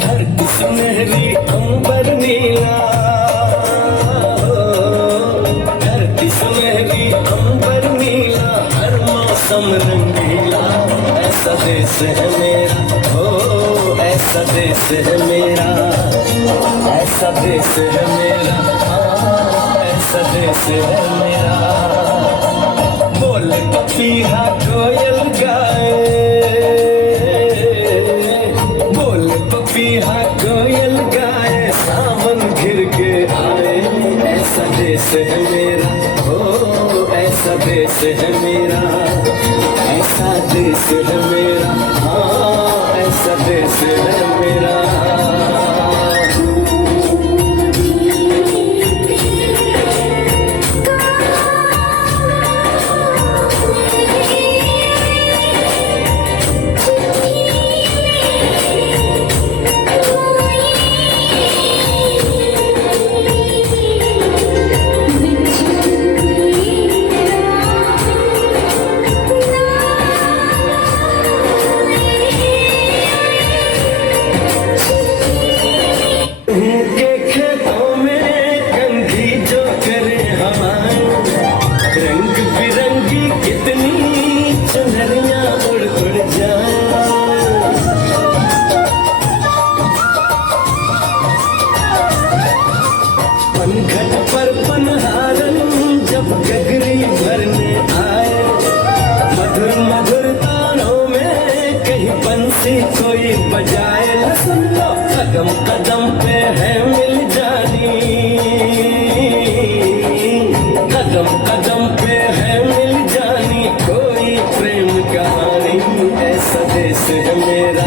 धरती सुनहरी अंबर नीला, धरती सुनहरी अंबर नीला, हर मौसम रंगीला। ऐसा देश है मेरा, हो ऐसा देश है मेरा, ऐसा देश है मेरा, हाँ ऐसा देश है मेरा। बोले पपीहा कोयल गाए, बोले पपीहा कोयल गाए, सावन घिर के आए। ऐसा देश है मेरा, हो ऐसा देश है मेरा, ऐसा देश है मेरा, हाँ ऐसा देश है मेरा। उनके खेतों में कंघी जो करे हवाएं, रंग बिरंगी कितनी चुनरियां उड़ उड़ जाएं। पनघट पर पनहारन जब गगरी भरने आए, मधुर मधुर तानों में कहीं बंसी कोई बजाए। सुन लो कदम कदम पे है मिल जानी, कदम कदम पे है मिल जानी कोई प्रेम कहानी। ऐसा देश है मेरा,